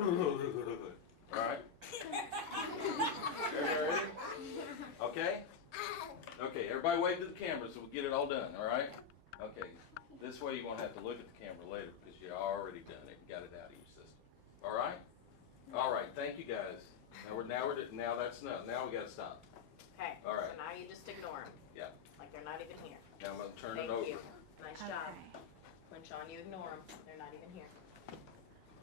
All right? Everybody ready? Okay? Okay, everybody wave to the camera so we'll get it all done, all right? Okay, this way you won't have to look at the camera later because you already done it and got it out of your system. All right? All right, thank you guys. Now that's enough. Now we got to stop. Okay, all right. So now you just ignore them. Yeah. Like they're not even here. Now I'm going to turn Thank it over. you. Nice job. When Sean, you ignore them. They're not even here.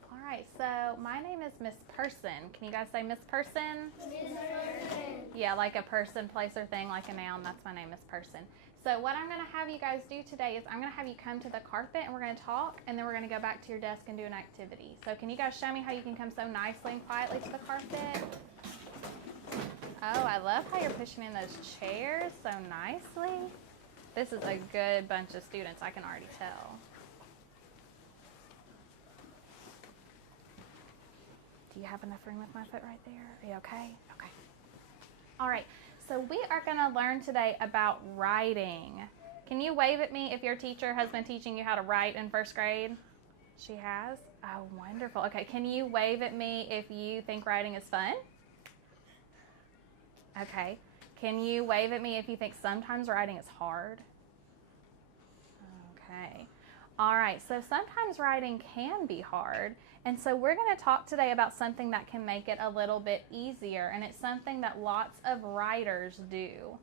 All right, so my name is Miss Person. Can you guys say Miss Person? Miss Person. Yeah, like a person, place, or thing, like a noun. That's my name, Miss Person. So what I'm going to have you guys do today is I'm going to have you come to the carpet and we're going to talk, and then we're going to go back to your desk and do an activity. So can you guys show me how you can come so nicely and quietly to the carpet? Oh, I love how you're pushing in those chairs so nicely. This is a good bunch of students, I can already tell. Do you have enough room with my foot right there? Are you okay? Okay. All right, so we are going to learn today about writing. Can you wave at me if your teacher has been teaching you how to write in first grade? She has? Oh, wonderful. Okay, can you wave at me if you think writing is fun? Okay. Can you wave at me if you think sometimes writing is hard? Okay. All right, so sometimes writing can be hard, and so we're going to talk today about something that can make it a little bit easier, and it's something that lots of writers do.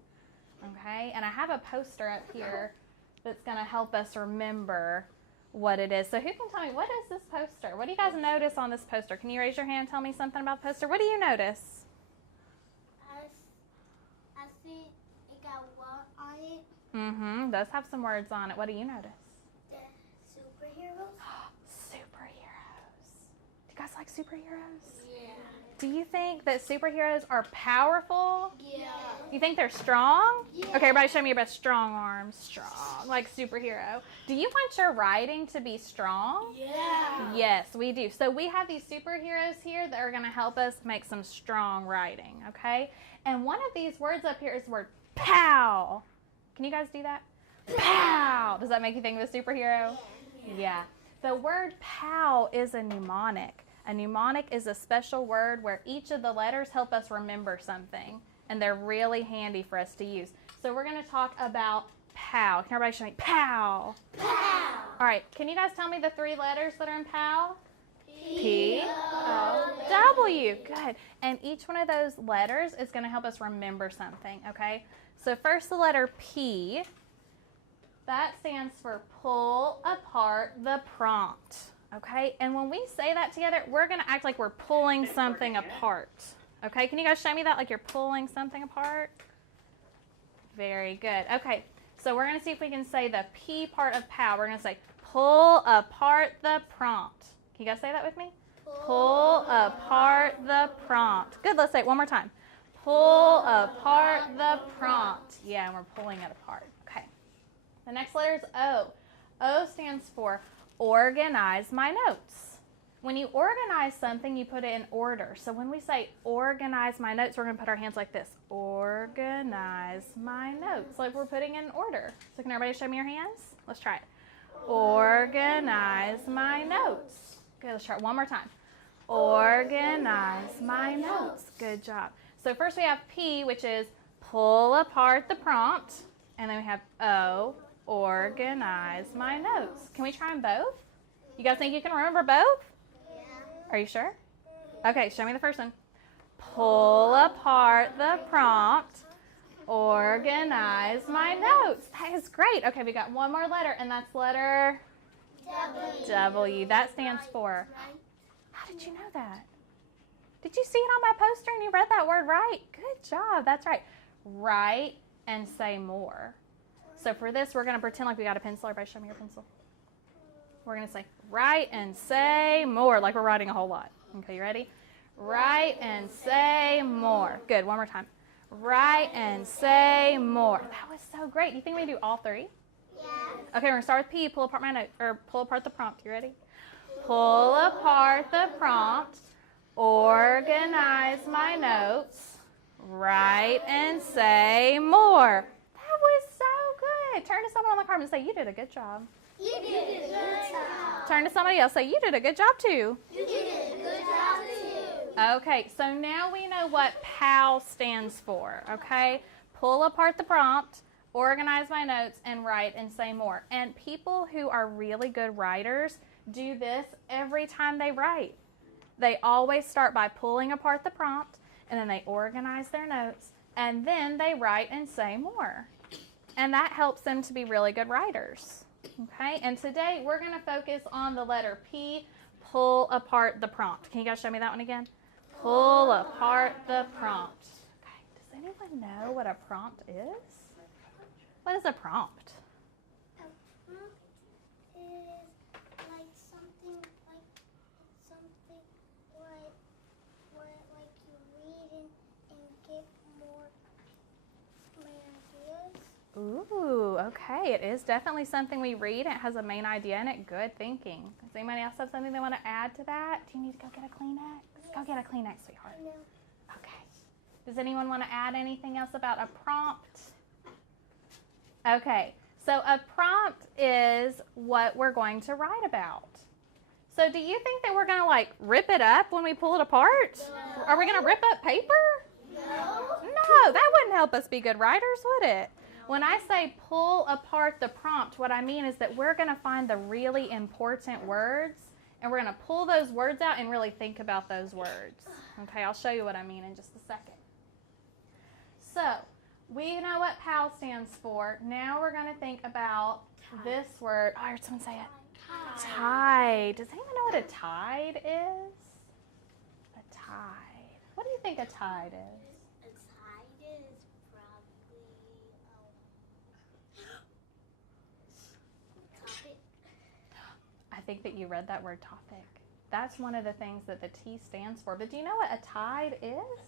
Okay, and I have a poster up here that's going to help us remember what it is. So who can tell me, what is this poster? What do you guys notice on this poster? Can you raise your hand and tell me something about the poster? What do you notice? I see it got what on it? Mm-hmm. It does have some words on it. What do you notice? The superheroes. Superheroes. Do you guys like superheroes? Yeah. Do you think that superheroes are powerful? Yeah. You think they're strong? Yeah. Okay, everybody show me your best strong arms. Strong, like superhero. Do you want your writing to be strong? Yeah. Yes, we do. So we have these superheroes here that are going to help us make some strong writing, okay? And one of these words up here is the word POW. Can you guys do that? POW. Does that make you think of a superhero? Yeah. The word POW is a mnemonic. A mnemonic is a special word where each of the letters help us remember something, and they're really handy for us to use. So we're going to talk about POW. Can everybody show me? POW. POW. All right. Can you guys tell me the three letters that are in POW? P-O-W. W. Good. And each one of those letters is going to help us remember something, okay? So first the letter P. That stands for pull apart the prompt, okay? And when we say that together, we're going to act like we're pulling something apart, okay? Can you guys show me that like you're pulling something apart? Very good. Okay, so we're going to see if we can say the P part of POW. We're going to say pull apart the prompt. Can you guys say that with me? Pull apart the prompt. Good, let's say it one more time. Pull apart the prompt. Yeah, and we're pulling it apart. Okay. The next letter is O. O stands for organize my notes. When you organize something, you put it in order. So when we say organize my notes, we're going to put our hands like this. Organize my notes. Like we're putting in order. So can everybody show me your hands? Let's try it. Organize my notes. Good, let's try it one more time. Organize my notes. Good job. So first we have P, which is pull apart the prompt. And then we have O, organize my notes. Can we try them both? You guys think you can remember both? Yeah. Are you sure? Okay, show me the first one. Pull apart the prompt. Organize my notes. That is great. Okay, we got one more letter, and that's letter W. That stands for. How did you know that? Did you see it on my poster and you read that word right? Good job. That's right. Write and say more. So for this, we're going to pretend like we got a pencil. Everybody show me your pencil. We're going to say write and say more, like we're writing a whole lot. Okay, you ready? Write and say more. Good. One more time. Write and say more. That was so great. Do you think we can do all three? Yeah. Okay, we're going to start with P. Pull apart my note, or pull apart the prompt. You ready? Pull apart the prompt. Organize my notes. Write and say more. That was so good. Turn to someone on the carpet and say, you did a good job. You did a good job. Turn to somebody else. Say, you did a good job too. You did a good job Okay, so now we know what POW stands for, okay? Pull apart the prompt, organize my notes, and write and say more. And people who are really good writers do this every time they write. They always start by pulling apart the prompt, and then they organize their notes, and then they write and say more. And that helps them to be really good writers, okay? And today we're going to focus on the letter P, pull apart the prompt. Can you guys show me that one again? Pull apart the prompt. Okay, does anyone know what a prompt is? What is a prompt? A prompt is like something where like you read and get more ideas. Ooh, okay. It is definitely something we read. It has a main idea in it. Good thinking. Does anybody else have something they want to add to that? Do you need to go get a Kleenex? Go get a Kleenex, sweetheart. No. Okay. Does anyone want to add anything else about a prompt? Okay. So a prompt is what we're going to write about. So do you think that we're going to like rip it up when we pull it apart? No. Are we going to rip up paper? No. No, that wouldn't help us be good writers, would it? When I say pull apart the prompt, what I mean is that we're going to find the really important words, and we're going to pull those words out and really think about those words. Okay, I'll show you what I mean in just a second. So, we know what POW stands for. Now we're going to think about this word. Oh, I heard someone say it. Tide. Does anyone know what a tide is? A tide. What do you think a tide is? A tide is probably topic. I think that you read that word topic. That's one of the things that the T stands for. But do you know what a tide is?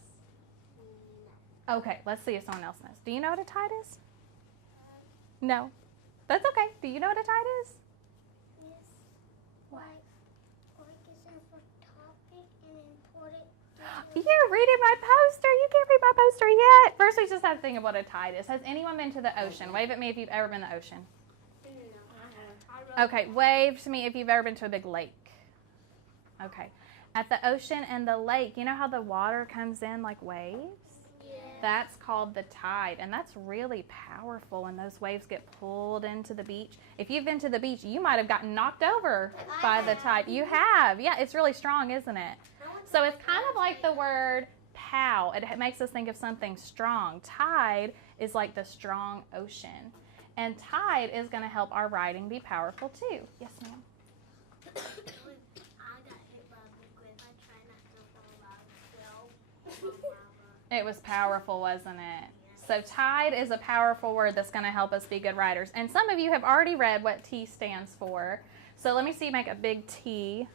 Okay, let's see if someone else knows. Do you know what a tide is? No. That's okay. Do you know what a tide is? Yes. What? Like is for topic and important. You're reading my poster. You can't read my poster yet. First, we just have to think of what a tide is. Has anyone been to the ocean? Wave at me if you've ever been to the ocean. Okay, wave to me if you've ever been to a big lake. Okay. At the ocean and the lake, you know how the water comes in like waves? Yeah. That's called the tide, and that's really powerful when those waves get pulled into the beach. If you've been to the beach, you might have gotten knocked over by the tide. You have. Yeah, it's really strong, isn't it? So it's kind of like the word pow. It makes us think of something strong. Tide is like the strong ocean. And tide is going to help our writing be powerful too. Yes, ma'am. I got hit by a big wave. I try not to fall out. It was powerful, wasn't it? So tide is a powerful word that's going to help us be good writers. And some of you have already read what T stands for. So let me see you make a big T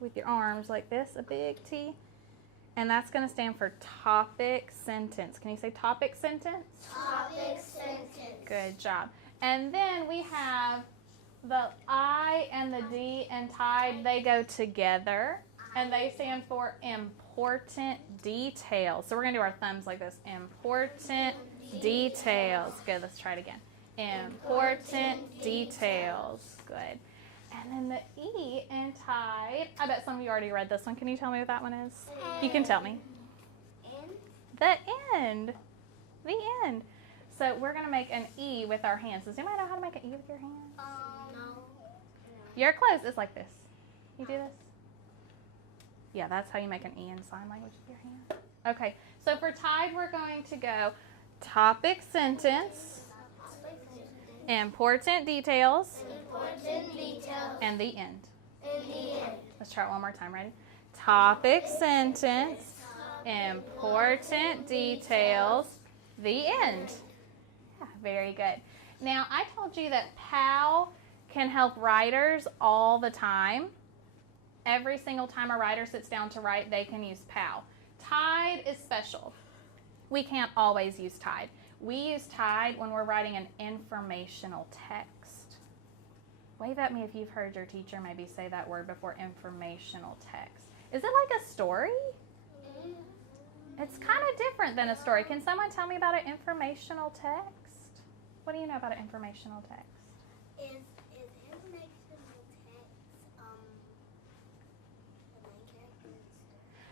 with your arms like this, a big T. And that's going to stand for topic sentence. Can you say topic sentence? Topic sentence. Good job. And then we have the I and the D and tide, they go together. And they stand for important details. So we're going to do our thumbs like this. Important details. Good, let's try it again. Important details. Good. And then the E in tide, I bet some of you already read this one. Can you tell me what that one is? You can tell me. The end. The end. So we're going to make an E with our hands. Does anybody know how to make an E with your hands? No. You're close. It's like this. You do this? Yeah, that's how you make an E in sign language with your hand. Okay, so for tide, we're going to go topic sentence, important details, and the end. Let's try it one more time. Ready? Topic sentence, important details, the end. Yeah, very good. Now, I told you that POW can help writers all the time. Every single time a writer sits down to write, they can use POW. Tide is special. We can't always use tide. We use tide when we're writing an informational text. Wave at me if you've heard your teacher maybe say that word before, informational text. Is it like a story? It's kind of different than a story. Can someone tell me about an informational text? What do you know about an informational text? Is informational text the main characters?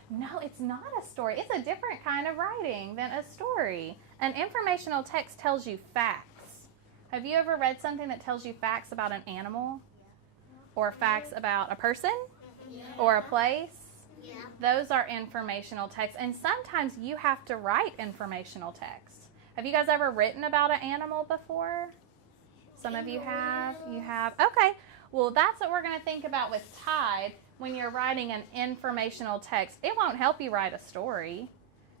No, it's not a story. It's a different kind of writing than a story. An informational text tells you facts. Have you ever read something that tells you facts about an animal? Or facts about a person? Or a place? Yeah. Those are informational texts. And sometimes you have to write informational text. Have you guys ever written about an animal before? Some of you have? You have? Okay. Well, that's what we're going to think about with Tide when you're writing an informational text. It won't help you write a story.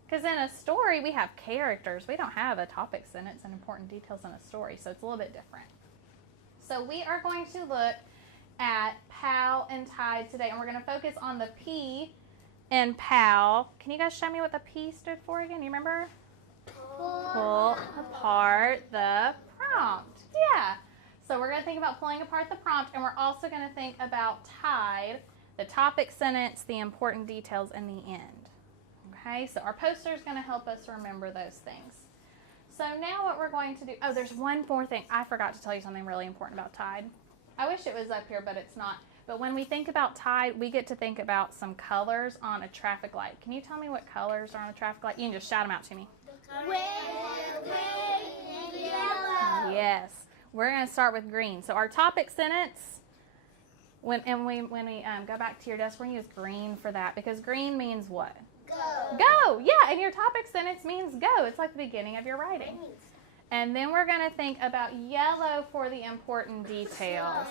Because in a story, we have characters. We don't have a topic sentence and important details in a story. So it's a little bit different. So we are going to look at PAL and Tide today. And we're going to focus on the P in PAL. Can you guys show me what the P stood for again? You remember? Pull apart the prompt. Yeah. So we're going to think about pulling apart the prompt, and we're also going to think about Tide, the topic sentence, the important details, and the end. Okay, so our poster is going to help us remember those things. So now what we're going to do, oh, there's one more thing. I forgot to tell you something really important about Tide. I wish it was up here, but it's not. But when we think about Tide, we get to think about some colors on a traffic light. Can you tell me what colors are on a traffic light? You can just shout them out to me. Red, green, and yellow. Yes. We're going to start with green. So our topic sentence, when we go back to your desk, we're going to use green for that because green means what? Go. Go. Yeah, and your topic sentence means go. It's like the beginning of your writing. And then we're going to think about yellow for the important details.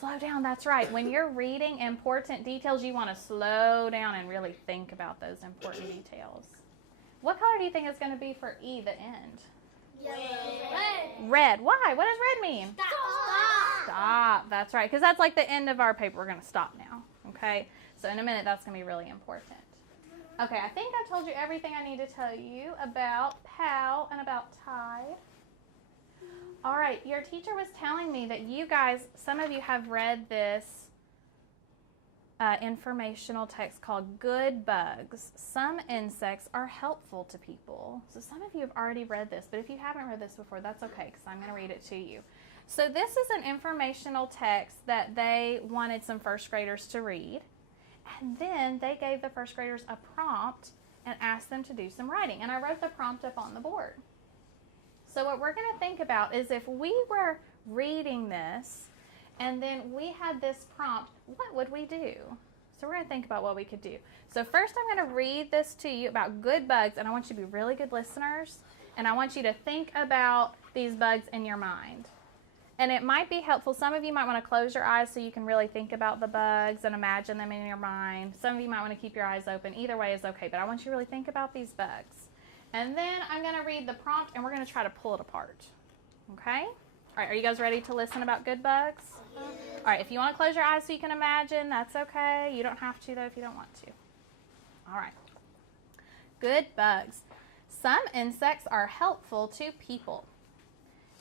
Slow down, that's right. When you're reading important details, you want to slow down and really think about those important details. What color do you think is going to be for E, the end? Red. Red. Why? What does red mean? Stop. Stop. That's right, because that's like the end of our paper. We're going to stop now, okay? So in a minute, that's going to be really important. Okay, I think I've told you everything I need to tell you about PAL and about Tide. All right, your teacher was telling me that you guys, some of you have read this informational text called Good Bugs. Some insects are helpful to people. So some of you have already read this, but if you haven't read this before, that's okay because I'm going to read it to you. So this is an informational text that they wanted some first graders to read. And then they gave the first graders a prompt and asked them to do some writing. And I wrote the prompt up on the board. So what we're going to think about is if we were reading this and then we had this prompt, what would we do? So we're going to think about what we could do. So first I'm going to read this to you about good bugs, and I want you to be really good listeners, and I want you to think about these bugs in your mind. And it might be helpful. Some of you might want to close your eyes so you can really think about the bugs and imagine them in your mind. Some of you might want to keep your eyes open. Either way is okay, but I want you to really think about these bugs. And then I'm going to read the prompt, and we're going to try to pull it apart. Okay? All right, are you guys ready to listen about good bugs? Yeah. All right, if you want to close your eyes so you can imagine, that's okay. You don't have to, though, if you don't want to. All right. Good bugs. Some insects are helpful to people.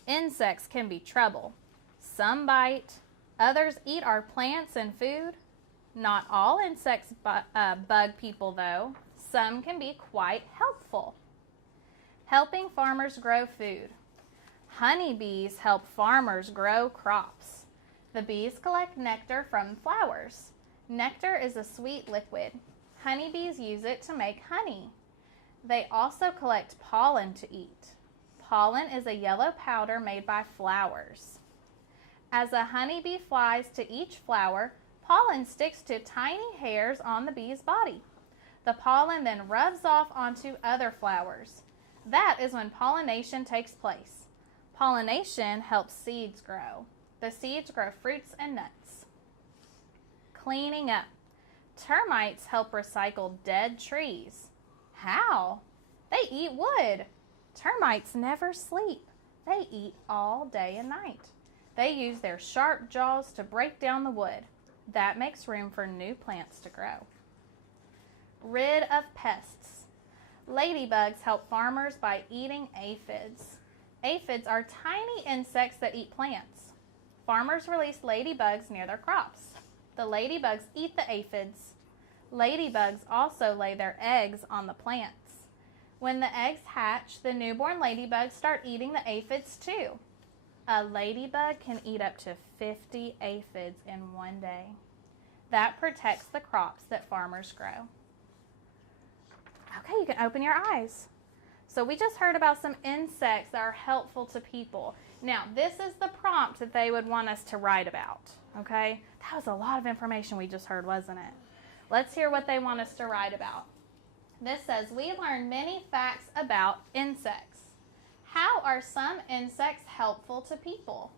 Insects can be trouble. Some bite. Others eat our plants and food. Not all insects bug people, though. Some can be quite helpful. Helping farmers grow food. Honeybees help farmers grow crops. The bees collect nectar from flowers. Nectar is a sweet liquid. Honeybees use it to make honey. They also collect pollen to eat. Pollen is a yellow powder made by flowers. As a honeybee flies to each flower, pollen sticks to tiny hairs on the bee's body. The pollen then rubs off onto other flowers. That is when pollination takes place. Pollination helps seeds grow. The seeds grow fruits and nuts. Cleaning up. Termites help recycle dead trees. How? They eat wood. Termites never sleep. They eat all day and night. They use their sharp jaws to break down the wood. That makes room for new plants to grow. Rid of pests. Ladybugs help farmers by eating aphids. Aphids are tiny insects that eat plants. Farmers release ladybugs near their crops. The ladybugs eat the aphids. Ladybugs also lay their eggs on the plants. When the eggs hatch, the newborn ladybugs start eating the aphids too. A ladybug can eat up to 50 aphids in one day. That protects the crops that farmers grow. Okay, you can open your eyes. So we just heard about some insects that are helpful to people. Now, this is the prompt that they would want us to write about, okay? That was a lot of information we just heard, wasn't it? Let's hear what they want us to write about. This says, we learned many facts about insects. How are some insects helpful to people?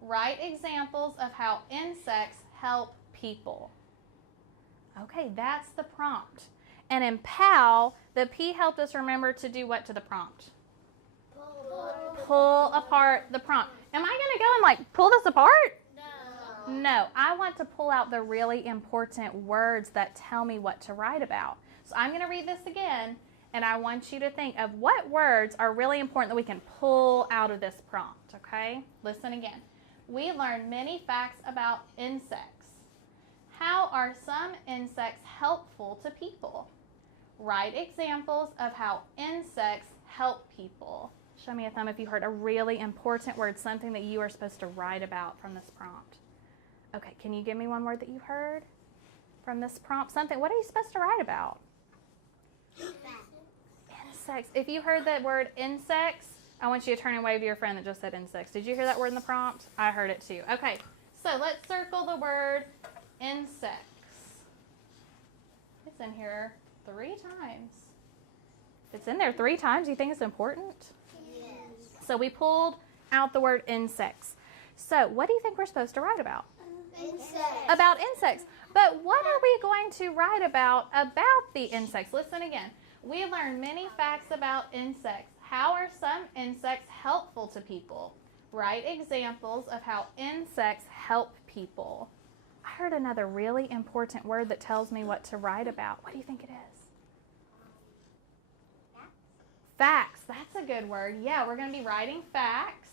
Write examples of how insects help people. Okay, that's the prompt. And in PAL, the P helped us remember to do what to the prompt? Pull apart the prompt. Am I going to go and like pull this apart? No, I want to pull out the really important words that tell me what to write about. So I'm going to read this again, and I want you to think of what words are really important that we can pull out of this prompt, okay? Listen again. We learned many facts about insects. How are some insects helpful to people? Write examples of how insects help people. Show me a thumb if you heard a really important word, something that you are supposed to write about from this prompt. Okay, can you give me one word that you heard from this prompt? Something, what are you supposed to write about? Insects. If you heard that word insects, I want you to turn and wave to your friend that just said insects. Did you hear that word in the prompt? I heard it too. Okay, so let's circle the word insects. It's in here 3 times. If it's in there 3 times, you think it's important? Yes. So we pulled out the word insects. So what do you think we're supposed to write about? Insects. About insects. But what are we going to write about the insects? Listen again. We learned many facts about insects. How are some insects helpful to people? Write examples of how insects help people. I heard another really important word that tells me what to write about. What do you think it is? Facts. That's a good word. Yeah, we're going to be writing facts.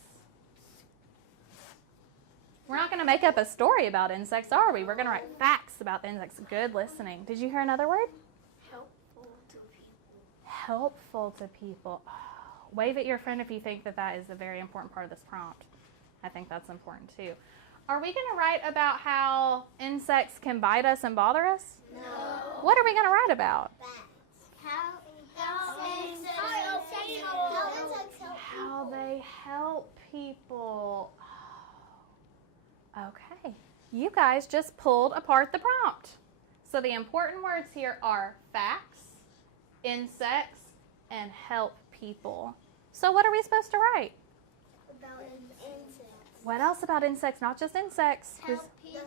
We're not going to make up a story about insects, are we? We're going to write facts about the insects. Good listening. Did you hear another word? Helpful to people. Helpful to people. Oh, wave at your friend if you think that that is a very important part of this prompt. I think that's important too. Are we going to write about how insects can bite us and bother us? No. What are we going to write about? How they help people. Oh. Okay. You guys just pulled apart the prompt. So the important words here are facts, insects, and help people. So what are we supposed to write? About insects. What else about insects? Not just insects. Help people.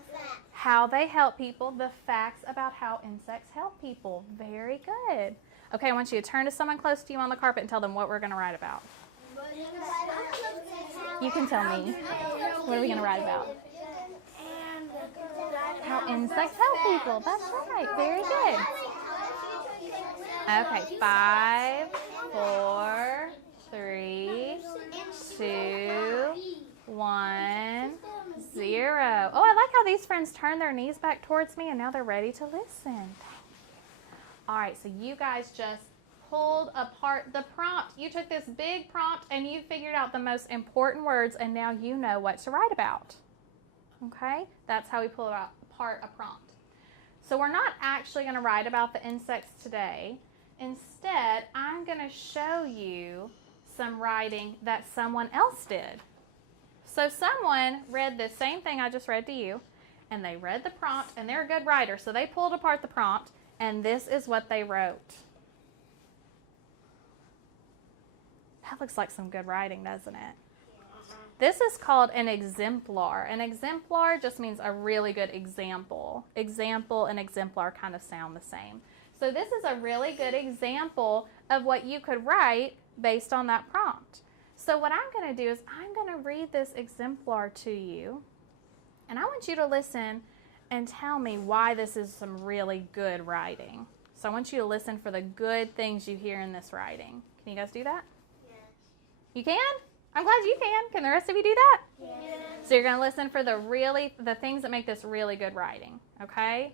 How they help people. The facts about how insects help people. Very good. Okay, I want you to turn to someone close to you on the carpet and tell them what we're going to write about. You can tell me. What are we going to write about? How insects help people. That's right. Very good. Okay, 5, 4, 3, 2, 1, 0. Oh, I like how these friends turn their knees back towards me and now they're ready to listen. All right, so you guys just pulled apart the prompt. You took this big prompt and you figured out the most important words and now you know what to write about. Okay, that's how we pull apart a prompt. So we're not actually going to write about the insects today. Instead, I'm going to show you some writing that someone else did. So someone read the same thing I just read to you, and they read the prompt, and they're a good writer, so they pulled apart the prompt, and this is what they wrote. That looks like some good writing, doesn't it? This is called an exemplar. An exemplar just means a really good example. Example and exemplar kind of sound the same. So this is a really good example of what you could write based on that prompt. So what I'm going to do is I'm going to read this exemplar to you, and I want you to listen and tell me why this is some really good writing. So I want you to listen for the good things you hear in this writing. Can you guys do that? Yes. You can? I'm glad you can. Can the rest of you do that? Yes. So you're going to listen for the things that make this really good writing, okay?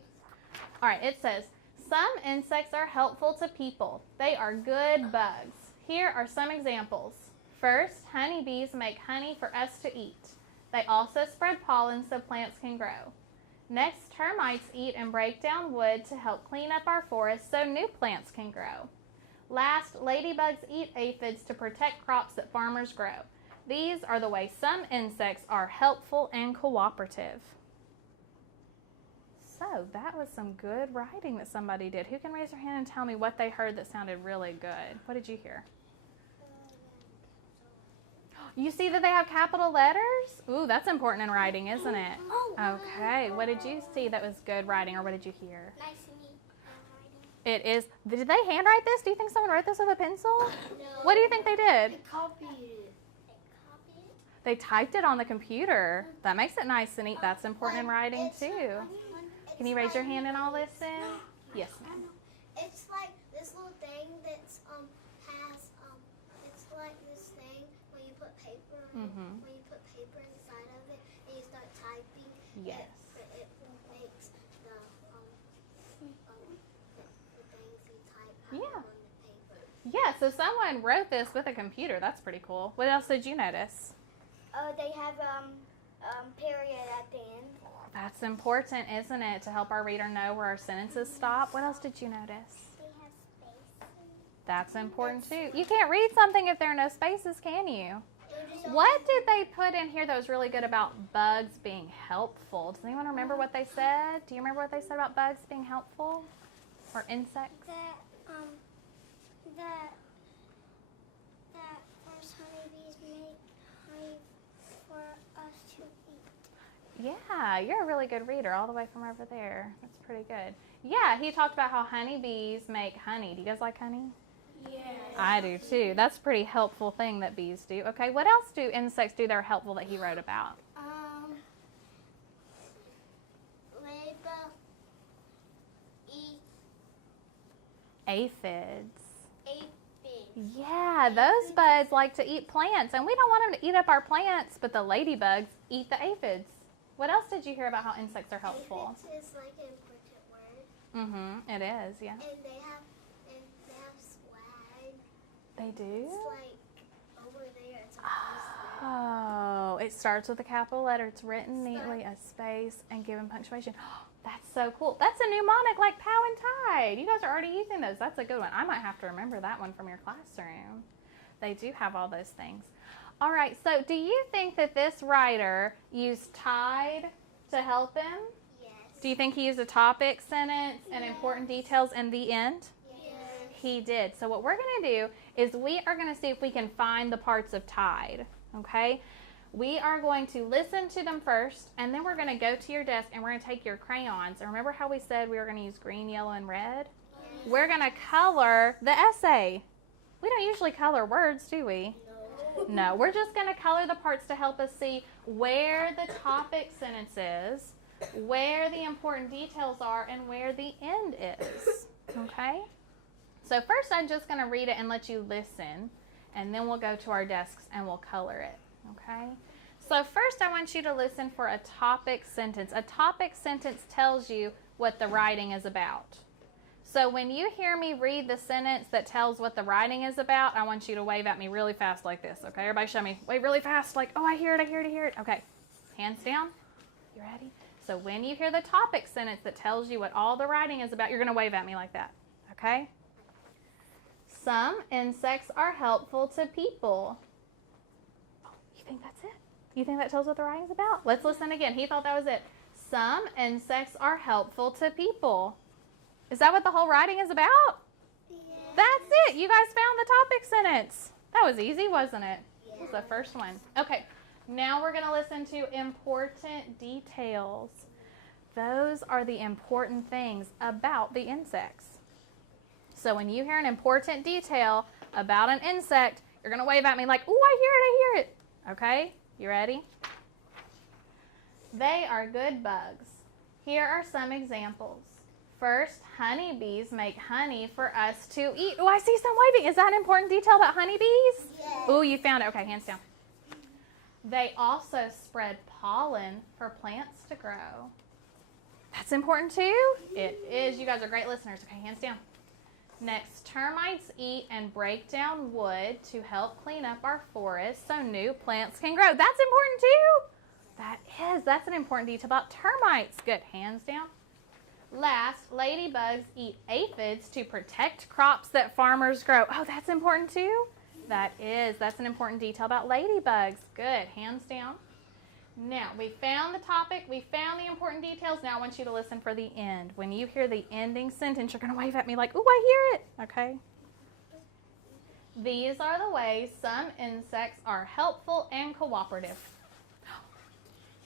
All right, it says, some insects are helpful to people. They are good bugs. Here are some examples. First, honeybees make honey for us to eat. They also spread pollen so plants can grow. Next, termites eat and break down wood to help clean up our forests so new plants can grow. Last, ladybugs eat aphids to protect crops that farmers grow. These are the way some insects are helpful and cooperative. So that was some good writing that somebody did. Who can raise their hand and tell me what they heard that sounded really good? What did you hear? You see that they have capital letters? Ooh, that's important in writing, isn't it? Okay, what did you see that was good writing, or what did you hear? Nice and neat handwriting. It is. Did they handwrite this? Do you think someone wrote this with a pencil? No. What do you think they did? They copied it. They typed it on the computer. That makes it nice and neat. That's important in writing too. Can you raise your hand and all listen? Yes, ma'am. It's like this little thing that's has it's like this thing when you put paper when you put paper inside of it and you start typing. Yes. It makes the things you type Yeah. on the paper. Yeah, so someone wrote this with a computer. That's pretty cool. What else did you notice? They have period at the end. That's important, isn't it, to help our reader know where our sentences stop? What else did you notice? They have space. That's important too. You can't read something if there are no spaces, can you? What did they put in here that was really good about bugs being helpful? Does anyone remember what they said? Do you remember what they said about bugs being helpful? Or insects? That first honeybees make honey for us to eat. Yeah, you're a really good reader all the way from over there. That's pretty good. Yeah, he talked about how honeybees make honey. Do you guys like honey? Yes. I do too. That's a pretty helpful thing that bees do. Okay, what else do insects do that are helpful that he wrote about? Ladybug eat Aphids. aphids. Yeah, those bugs like to eat plants, and we don't want them to eat up our plants, but the ladybugs eat the aphids. What else did you hear about how insects are helpful? Aphids is like an important word. It is, yeah. And they have swag. They do? It's like over there. It's a place Oh, it starts with a capital letter. It's written neatly, a space, and given punctuation. That's so cool. That's a mnemonic like Pow and Tide. You guys are already using those. That's a good one. I might have to remember that one from your classroom. They do have all those things. All right, so do you think that this writer used Tide to help him? Yes. Do you think he used a topic sentence and important details in the end? Yes. He did. So what we're going to do is we are going to see if we can find the parts of Tide, okay? We are going to listen to them first, and then we're going to go to your desk and we're going to take your crayons. And remember how we said we were going to use green, yellow, and red? Yes. We're going to color the essay. We don't usually color words, do we? No, we're just going to color the parts to help us see where the topic sentence is, where the important details are, and where the end is, okay? So first I'm just going to read it and let you listen, and then we'll go to our desks and we'll color it, okay? So first I want you to listen for a topic sentence. A topic sentence tells you what the writing is about. So when you hear me read the sentence that tells what the writing is about, I want you to wave at me really fast like this, okay? Everybody show me. Wave really fast like, oh, I hear it, I hear it, I hear it. Okay, hands down. You ready? So when you hear the topic sentence that tells you what all the writing is about, you're going to wave at me like that, okay? Some insects are helpful to people. Oh, you think that's it? You think that tells what the writing's about? Let's listen again. He thought that was it. Some insects are helpful to people. Is that what the whole writing is about? Yes. That's it. You guys found the topic sentence. That was easy, wasn't it? Yes. That was the first one. Okay, now we're going to listen to important details. Those are the important things about the insects. So when you hear an important detail about an insect, you're going to wave at me like, ooh, I hear it. Okay, you ready? They are good bugs. Here are some examples. First, honeybees make honey for us to eat. Oh, I see some waving. Is that an important detail about honeybees? Yes. Oh, you found it. Okay, hands down. They also spread pollen for plants to grow. That's important too? It is. You guys are great listeners. Okay, hands down. Next, termites eat and break down wood to help clean up our forests so new plants can grow. That's important too? That is. That's an important detail about termites. Good. Hands down. Last, ladybugs eat aphids to protect crops that farmers grow. Oh, that's important too? That's an important detail about ladybugs. Good, hands down. Now, we found the topic, we found the important details. Now I want you to listen for the end. When you hear the ending sentence, you're going to wave at me like, ooh, I hear it, okay? These are the ways some insects are helpful and cooperative.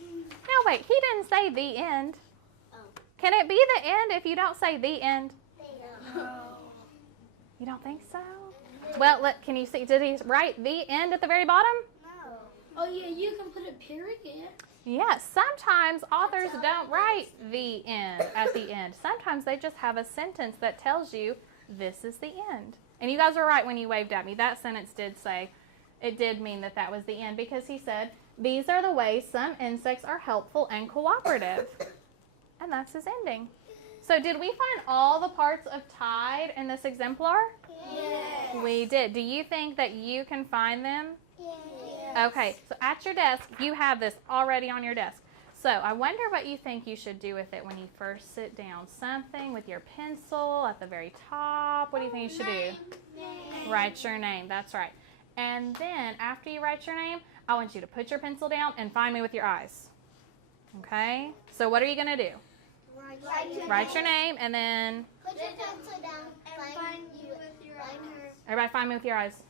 Now wait, he didn't say the end. Can it be the end if you don't say the end? No. You don't think so? Well, can you see, did he write the end at the very bottom? No. Oh yeah, you can put a period. Yes, sometimes authors don't write the end at the end. Sometimes they just have a sentence that tells you this is the end. And you guys were right when you waved at me. That sentence did say, it did mean that that was the end because he said, these are the ways some insects are helpful and cooperative. And that's his ending. So did we find all the parts of tide in this exemplar? Yes. We did. Do you think that you can find them? Yes. Okay, so at your desk, you have this already on your desk. So I wonder what you think you should do with it when you first sit down. Something with your pencil at the very top. What do you think you should do? Write your name. That's right. And then after you write your name, I want you to put your pencil down and find me with your eyes. Okay? So what are you going to do? Write your name and then Put your pencil down and find you with your eyes. everybody find me with your eyes.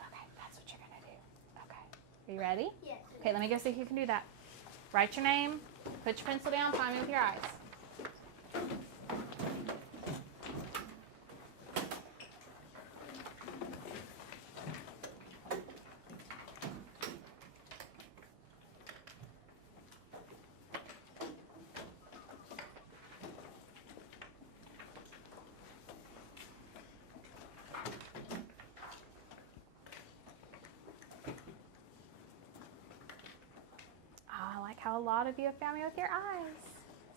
Okay, that's what you're going to do. Okay. Are you ready? Yes. Okay, let me go see who can do that. Write your name, put your pencil down, find me with your eyes. I like how a lot of you have found me with your eyes.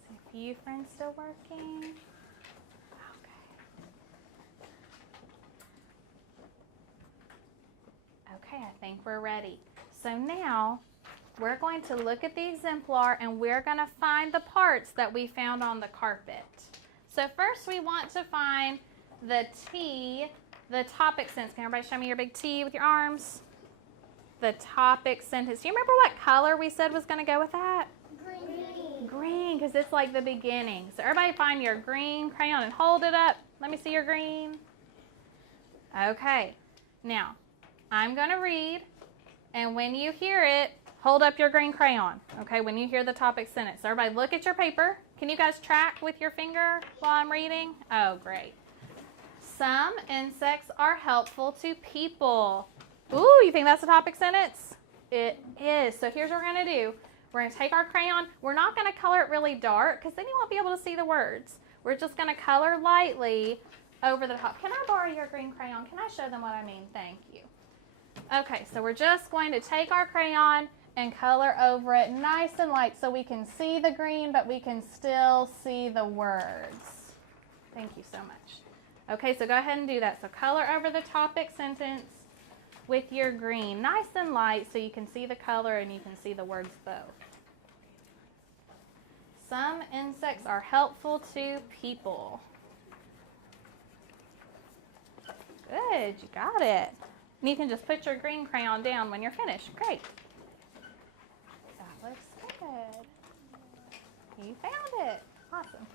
So a few friends still working. Okay, I think we're ready. So now we're going to look at the exemplar and we're going to find the parts that we found on the carpet. So first we want to find the T, the topic sentence. Can everybody show me your big T with your arms? The topic sentence. Do you remember what color we said was going to go with that? Green. Green, because it's like the beginning. So everybody find your green crayon and hold it up. Let me see your green. Okay. Now, I'm going to read, and when you hear it, hold up your green crayon. Okay, when you hear the topic sentence. So everybody look at your paper. Can you guys track with your finger while I'm reading? Oh, great. Some insects are helpful to people. Ooh, you think that's a topic sentence? It is. So here's what we're going to do. We're going to take our crayon. We're not going to color it really dark because then you won't be able to see the words. We're just going to color lightly over the top. Can I borrow your green crayon? Can I show them what I mean? Thank you. Okay, so we're just going to take our crayon and color over it nice and light so we can see the green, but we can still see the words. Thank you so much. Okay, so go ahead and do that. So color over the topic sentence with your green, nice and light so you can see the color and you can see the words both. Some insects are helpful to people. Good, you got it. And you can just put your green crayon down when you're finished. Great. That looks good. You found it. Awesome.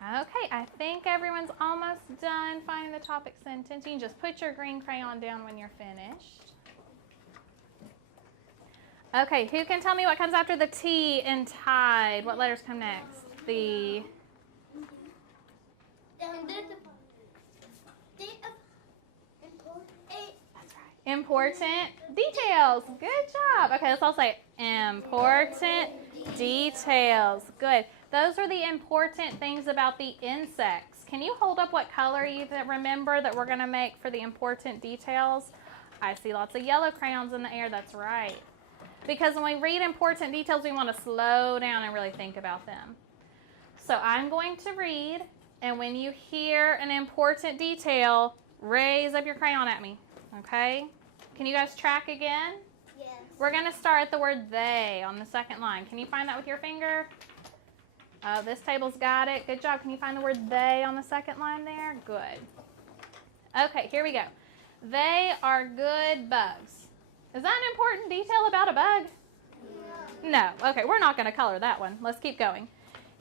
Okay, I think everyone's almost done finding the topic sentence. You can just put your green crayon down when you're finished. Okay, who can tell me what comes after the T in tide? What letters come next? The... Important details. Good job. Okay, let's all say important details. Good. Those are the important things about the insects. Can you hold up what color you remember that we're going to make for the important details? I see lots of yellow crayons in the air. That's right. Because when we read important details, we want to slow down and really think about them. So I'm going to read, and when you hear an important detail, raise up your crayon at me. Okay? Can you guys track again? Yes. We're going to start at the word they on the second line. Can you find that with your finger? Oh, this table's got it. Good job. Can you find the word they on the second line there? Good. Okay, here we go. They are good bugs. Is that an important detail about a bug? No. Okay, we're not going to color that one. Let's keep going.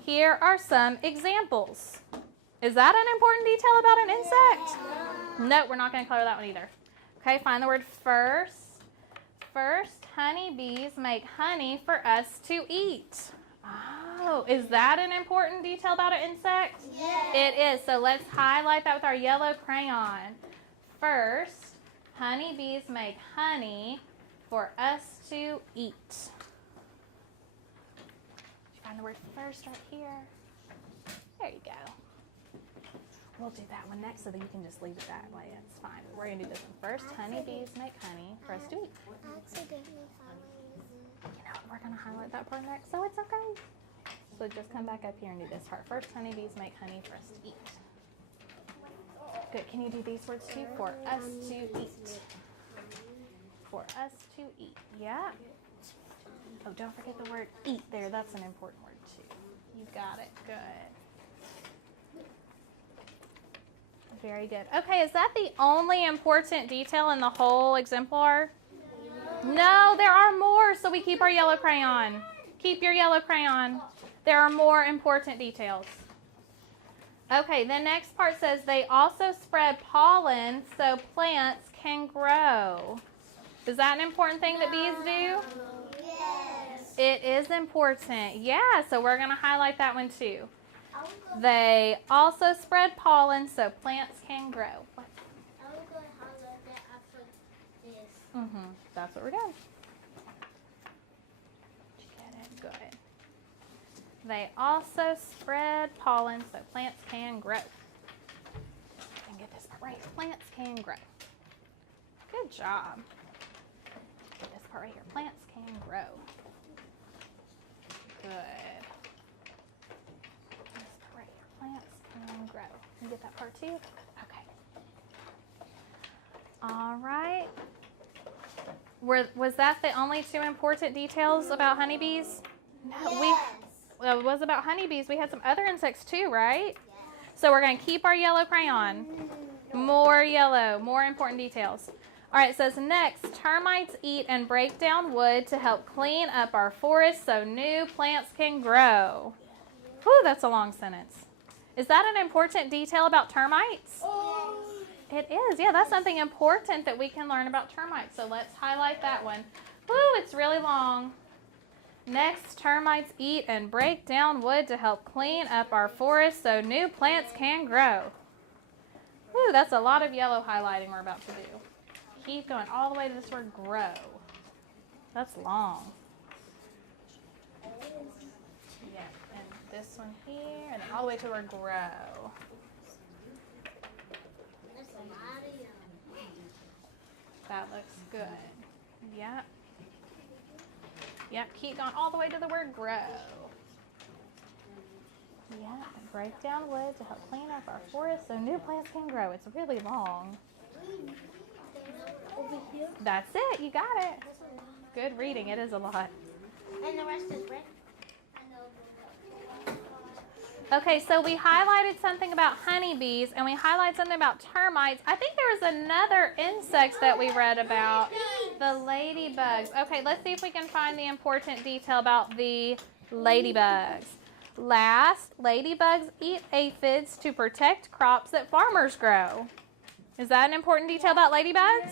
Here are some examples. Is that an important detail about an insect? No, we're not going to color that one either. Okay, find the word first. First, honeybees make honey for us to eat. Oh, is that an important detail about an insect? Yes. It is. So let's highlight that with our yellow crayon. First, honeybees make honey for us to eat. Did you find the word first right here? There you go. We'll do that one next so that you can just leave it that way. It's fine. We're going to do this one first. Honeybees make honey for us to eat. I accidentally highlighted You know, we're going to highlight that part next, so it's okay. So just come back up here and do this part. First, honeybees make honey for us to eat. Good. Can you do these words too? For us to eat. For us to eat. Yeah. Oh, don't forget the word eat there. That's an important word too. You got it. Good. Very good. Okay, is that the only important detail in the whole exemplar? No, there are more, so we keep our yellow crayon. Keep your yellow crayon. There are more important details. Okay, the next part says they also spread pollen so plants can grow. Is that an important thing that bees do? Yes. It is important. Yeah, so we're going to highlight that one too. They also spread pollen so plants can grow. What? I will go highlight that after this. That's what we're doing. Did you get it? Good. They also spread pollen so plants can grow. And get this part right. Plants can grow. Good job. Get this part right here. Plants can grow. Good. Plants can grow. Can you get that part too? Okay. All right. Was that the only two important details about honeybees? No, Yes. it was about honeybees. We had some other insects too, right? Yes. So we're going to keep our yellow crayon. More yellow, more important details. All right, it says next, termites eat and break down wood to help clean up our forests so new plants can grow. Whew, that's a long sentence. Is that an important detail about termites? It is. Yeah, that's something important that we can learn about termites. So let's highlight that one. Woo, it's really long. Next, termites eat and break down wood to help clean up our forests so new plants can grow. Woo, that's a lot of yellow highlighting we're about to do. Keep going all the way to this word grow. That's long. Yeah, and this one here, and all the way to the word grow. That's a lot of yellow. That looks good. Yep. Yep, keep going all the way to the word grow. Yeah, and break down wood to help clean up our forest so new plants can grow. It's really long. Over here. That's it. You got it. Good reading. It is a lot. And the rest is red. Okay, so we highlighted something about honeybees and we highlighted something about termites. I think there was another insect that we read about, the ladybugs. Okay, let's see if we can find the important detail about the ladybugs. Last, ladybugs eat aphids to protect crops that farmers grow. Is that an important detail about ladybugs?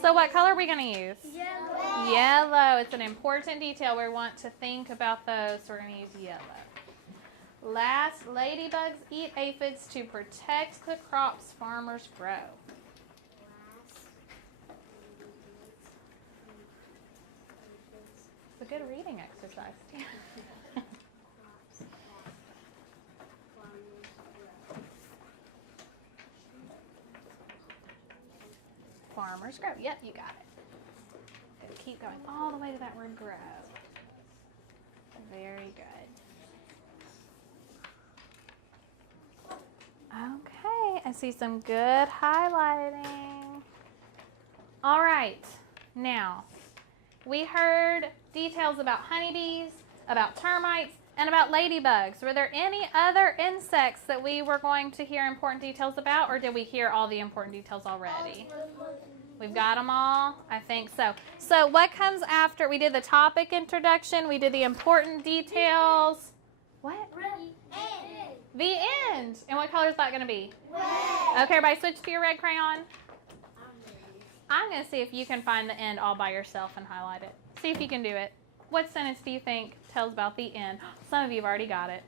So what color are we going to use? Yellow. Yellow. It's an important detail. We want to think about those, so we're going to use yellow. Last, ladybugs eat aphids to protect the crops farmers grow. It's a good reading exercise. Farmers grow. Yep, you got it. Good. Keep going all the way to that word grow. Very good. Okay, I see some good highlighting. All right, now, We heard details about honeybees, about termites, and about ladybugs. Were there any other insects that we were going to hear important details about, or did we hear all the important details already? We've got them all? I think so. So what comes after? We did the topic introduction. We did the important details. What? The end. And what color is that going to be? Red. Okay, everybody switch to your red crayon. I'm going to see if you can find the end all by yourself and highlight it. See if you can do it. What sentence do you think tells about the end? Some of you have already got it.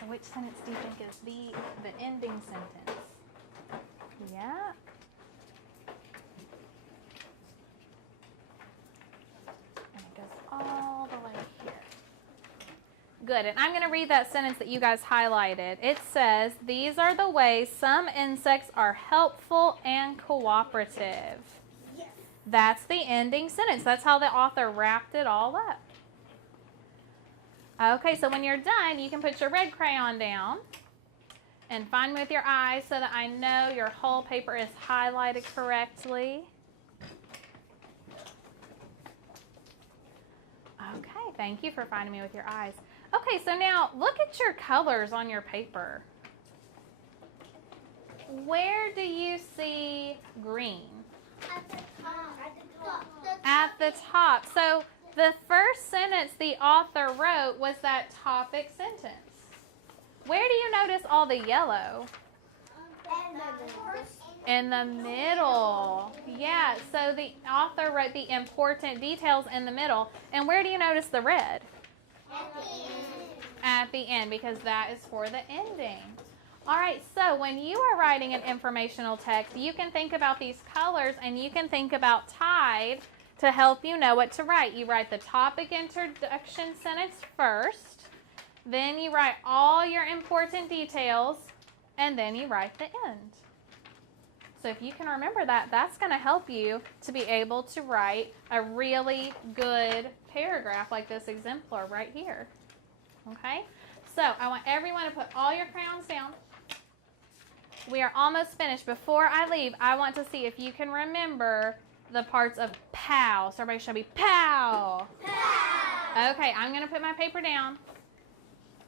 So which sentence do you think is the ending sentence? Yeah. And it goes all the way here. Good, and I'm going to read that sentence that you guys highlighted. It says, these are the ways some insects are helpful and cooperative. Yes. That's the ending sentence. That's how the author wrapped it all up. Okay, so when you're done, you can put your red crayon down and find me with your eyes so that I know your whole paper is highlighted correctly. Okay, thank you for finding me with your eyes. Okay, so now look at your colors on your paper. Where do you see green? At the top. At the top. So the first sentence the author wrote was that topic sentence. Where do you notice all the yellow? In the middle. Yeah, so the author wrote the important details in the middle. And where do you notice the red? At the end, because that is for the ending. All right, so when you are writing an informational text, you can think about these colors and you can think about tide to help you know what to write. You write the topic introduction sentence first, then you write all your important details, and then you write the end. So if you can remember that, that's going to help you to be able to write a really good paragraph like this exemplar right here. Okay? So I want everyone to put all your crayons down. We are almost finished. Before I leave, I want to see if you can remember the parts of pow. So everybody show me pow. Pow. Okay, I'm going to put my paper down.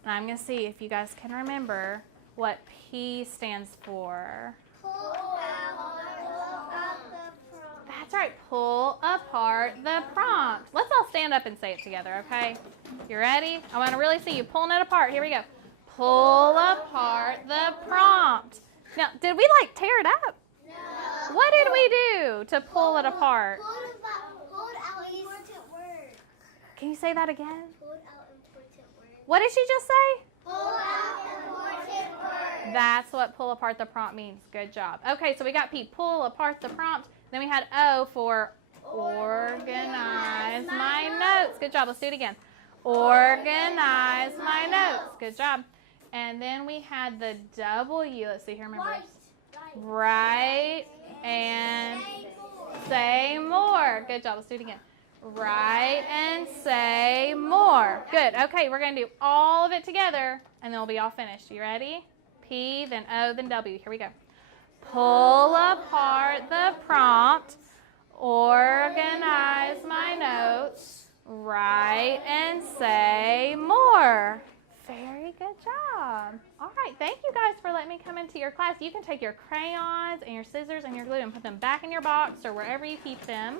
And I'm going to see if you guys can remember what P stands for. That's right, pull apart the prompt. Let's all stand up and say it together, okay? You ready? I want to really see you pulling it apart. Here we go. Pull apart the prompt. Now, did we tear it up? No. What did we do to pull it apart? Pulled out important words. Can you say that again? Pulled out important words. What did she just say? Pull out important words. That's what pull apart the prompt means. Good job. Okay, so we got P, pull apart the prompt. Then we had O for organize my notes. Good job. Let's do it again. Organize my notes. Good job. And then we had the W. Let's see here. Remember. Write and say more. Good job. Let's do it again. Write and say more. Good. Okay, we're going to do all of it together, and then we'll be all finished. You ready? P, then O, then W. Here we go. Pull apart the prompt. Organize my notes. Write and say more. Very good job. All right, thank you guys for letting me come into your class. You can take your crayons and your scissors and your glue and put them back in your box or wherever you keep them.